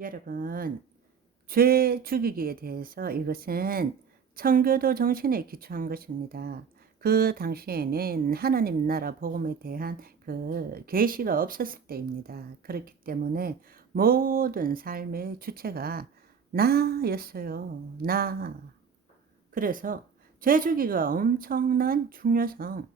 여러분, 죄 죽이기에 대해서 이것은 청교도 정신에 기초한 것입니다. 그 당시에는 하나님 나라 복음에 대한 그 계시가 없었을 때입니다. 그렇기 때문에 모든 삶의 주체가 나였어요. 나. 그래서 죄 죽이기가 엄청난 중요성,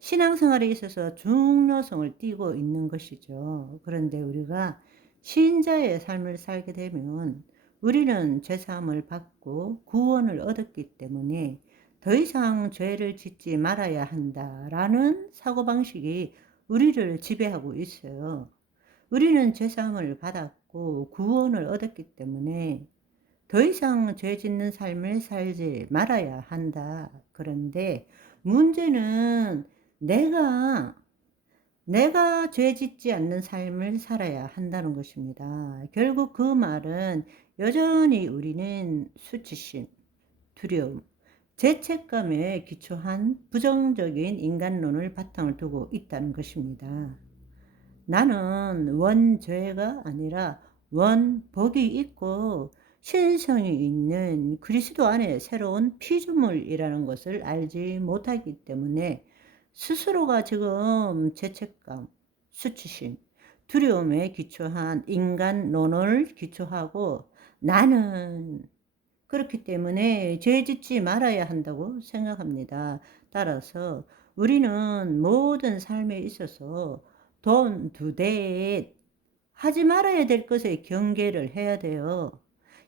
신앙생활에 있어서 중요성을 띠고 있는 것이죠. 그런데 우리가 신자의 삶을 살게 되면 우리는 죄사함을 받고 구원을 얻었기 때문에 더 이상 죄를 짓지 말아야 한다라는 사고방식이 우리를 지배하고 있어요. 우리는 죄사함을 받았고 구원을 얻었기 때문에 더 이상 죄 짓는 삶을 살지 말아야 한다. 그런데 문제는 내가 죄 짓지 않는 삶을 살아야 한다는 것입니다. 결국 그 말은 여전히 우리는 수치심, 두려움, 죄책감에 기초한 부정적인 인간론을 바탕을 두고 있다는 것입니다. 나는 원죄가 아니라 원복이 있고 신성이 있는 그리스도 안에 새로운 피조물이라는 것을 알지 못하기 때문에 스스로가 지금 죄책감, 수치심, 두려움에 기초한 인간론을 기초하고 나는 그렇기 때문에 죄 짓지 말아야 한다고 생각합니다. 따라서 우리는 모든 삶에 있어서 돈 두 대 하지 말아야 될 것에 경계를 해야 돼요.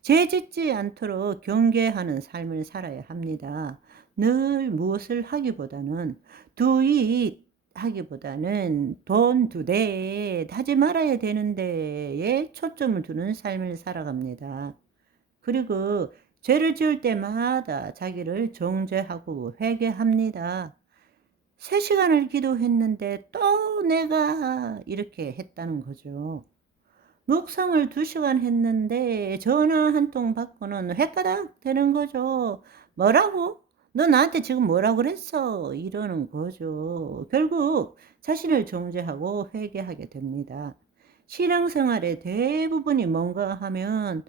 죄 짓지 않도록 경계하는 삶을 살아야 합니다. 늘 무엇을 하기보다는 두잇 하기보다는 돈 두 대 하지 말아야 되는 데에 초점을 두는 삶을 살아갑니다. 그리고 죄를 지을 때마다 자기를 정죄하고 회개합니다. 3시간을 기도했는데 또 내가 이렇게 했다는 거죠. 묵상을 2시간 했는데 전화 한 통 받고는 헷가닥 되는 거죠. 뭐라고? 너 나한테 지금 뭐라고 그랬어? 이러는 거죠. 결국 자신을 정죄하고 회개하게 됩니다. 신앙생활의 대부분이 뭔가 하면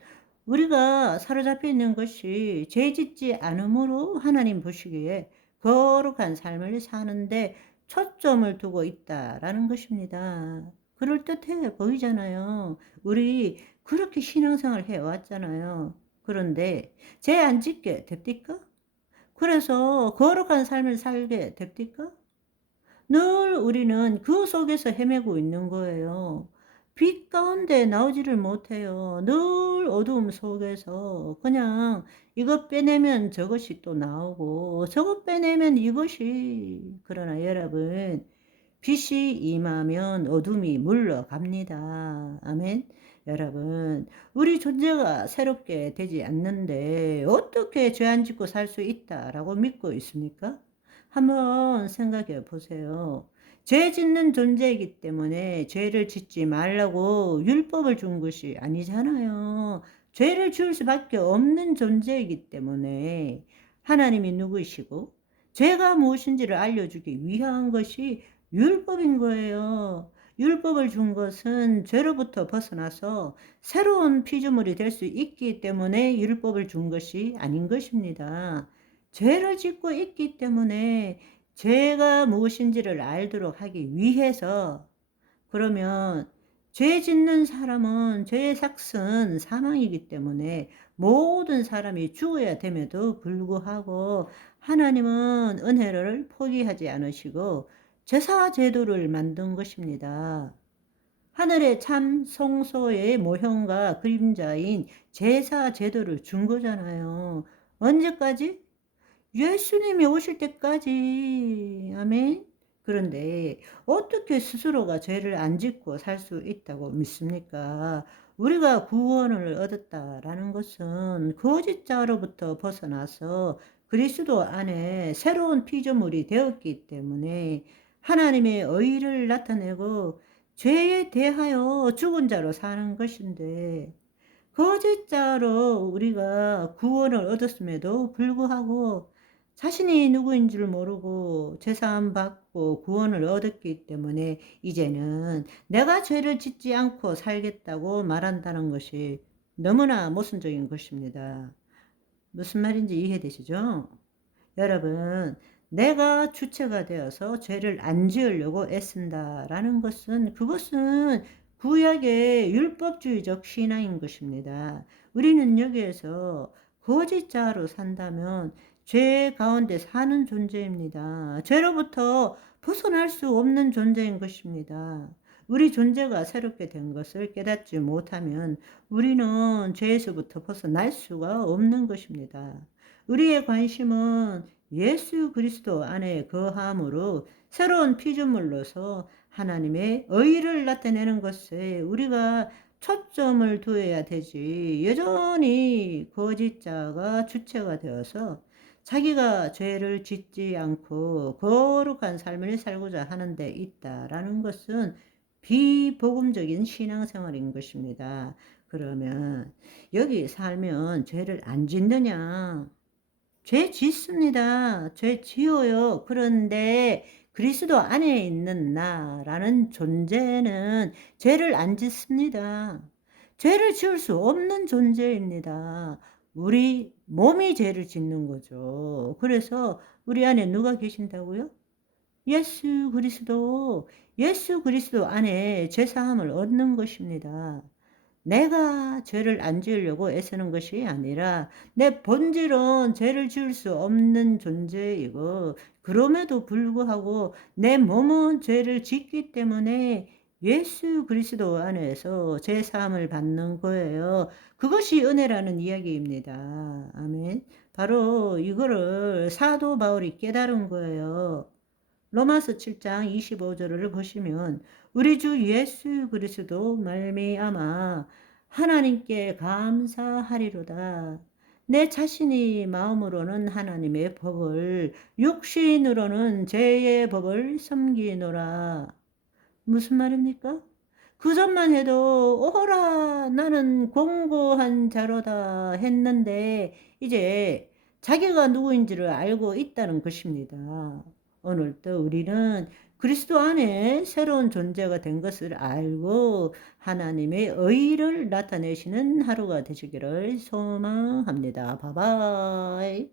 우리가 사로잡혀 있는 것이 죄 짓지 않음으로 하나님 보시기에 거룩한 삶을 사는데 초점을 두고 있다라는 것입니다. 그럴듯해 보이잖아요. 우리 그렇게 신앙생활 해왔잖아요. 그런데 죄 안 짓게 됩니까? 그래서 거룩한 삶을 살게 됩니까? 늘 우리는 그 속에서 헤매고 있는 거예요. 빛 가운데 나오지를 못해요. 늘 어두움 속에서 그냥 이것 빼내면 저것이 또 나오고 저것 빼내면 이것이. 그러나 여러분, 빛이 임하면 어둠이 물러갑니다. 아멘. 여러분, 우리 존재가 새롭게 되지 않는데 어떻게 죄 안 짓고 살 수 있다라고 믿고 있습니까? 한번 생각해 보세요. 죄 짓는 존재이기 때문에 죄를 짓지 말라고 율법을 준 것이 아니잖아요. 죄를 지을 수밖에 없는 존재이기 때문에 하나님이 누구이시고 죄가 무엇인지를 알려주기 위한 것이 율법인 거예요. 율법을 준 것은 죄로부터 벗어나서 새로운 피조물이 될 수 있기 때문에 율법을 준 것이 아닌 것입니다. 죄를 짓고 있기 때문에 죄가 무엇인지를 알도록 하기 위해서. 그러면 죄 짓는 사람은 죄의 삭은 사망이기 때문에 모든 사람이 죽어야 됨에도 불구하고 하나님은 은혜를 포기하지 않으시고 제사 제도를 만든 것입니다. 하늘의 참 성소의 모형과 그림자인 제사 제도를 준 거잖아요. 언제까지? 예수님이 오실 때까지. 아멘. 그런데 어떻게 스스로가 죄를 안 짓고 살 수 있다고 믿습니까? 우리가 구원을 얻었다라는 것은 거짓자로부터 벗어나서 그리스도 안에 새로운 피조물이 되었기 때문에 하나님의 의를 나타내고 죄에 대하여 죽은 자로 사는 것인데, 거짓자로 우리가 구원을 얻었음에도 불구하고 자신이 누구인 줄 모르고 제사함 받고 구원을 얻었기 때문에 이제는 내가 죄를 짓지 않고 살겠다고 말한다는 것이 너무나 모순적인 것입니다. 무슨 말인지 이해되시죠? 여러분, 내가 주체가 되어서 죄를 안 지으려고 애쓴다라는 것은, 그것은 구약의 율법주의적 신앙인 것입니다. 우리는 여기에서 거짓자로 산다면 죄 가운데 사는 존재입니다. 죄로부터 벗어날 수 없는 존재인 것입니다. 우리 존재가 새롭게 된 것을 깨닫지 못하면 우리는 죄에서부터 벗어날 수가 없는 것입니다. 우리의 관심은 예수 그리스도 안에 거함으로 새로운 피조물로서 하나님의 의를 나타내는 것에 우리가 초점을 두어야 되지, 여전히 거짓자가 주체가 되어서 자기가 죄를 짓지 않고 거룩한 삶을 살고자 하는 데 있다라는 것은 비복음적인 신앙생활인 것입니다. 그러면 여기 살면 죄를 안 짓느냐? 죄 짓습니다. 죄 지어요. 그런데 그리스도 안에 있는 나라는 존재는 죄를 안 짓습니다. 죄를 지을 수 없는 존재입니다. 우리 몸이 죄를 짓는 거죠. 그래서 우리 안에 누가 계신다고요? 예수 그리스도, 예수 그리스도 안에 죄사함을 얻는 것입니다. 내가 죄를 안 지으려고 애쓰는 것이 아니라 내 본질은 죄를 지을 수 없는 존재이고, 그럼에도 불구하고 내 몸은 죄를 짓기 때문에 예수 그리스도 안에서 죄 사함을 받는 거예요. 그것이 은혜라는 이야기입니다. 아멘. 바로 이거를 사도 바울이 깨달은 거예요. 로마서 7장 25절을 보시면 우리 주 예수 그리스도 말미암아 하나님께 감사하리로다. 내 자신이 마음으로는 하나님의 법을, 육신으로는 죄의 법을 섬기노라. 무슨 말입니까? 그 전만 해도 오호라 나는 공고한 자로다 했는데 이제 자기가 누구인지를 알고 있다는 것입니다. 오늘 또 우리는 그리스도 안에 새로운 존재가 된 것을 알고 하나님의 의를 나타내시는 하루가 되시기를 소망합니다. 바이바이.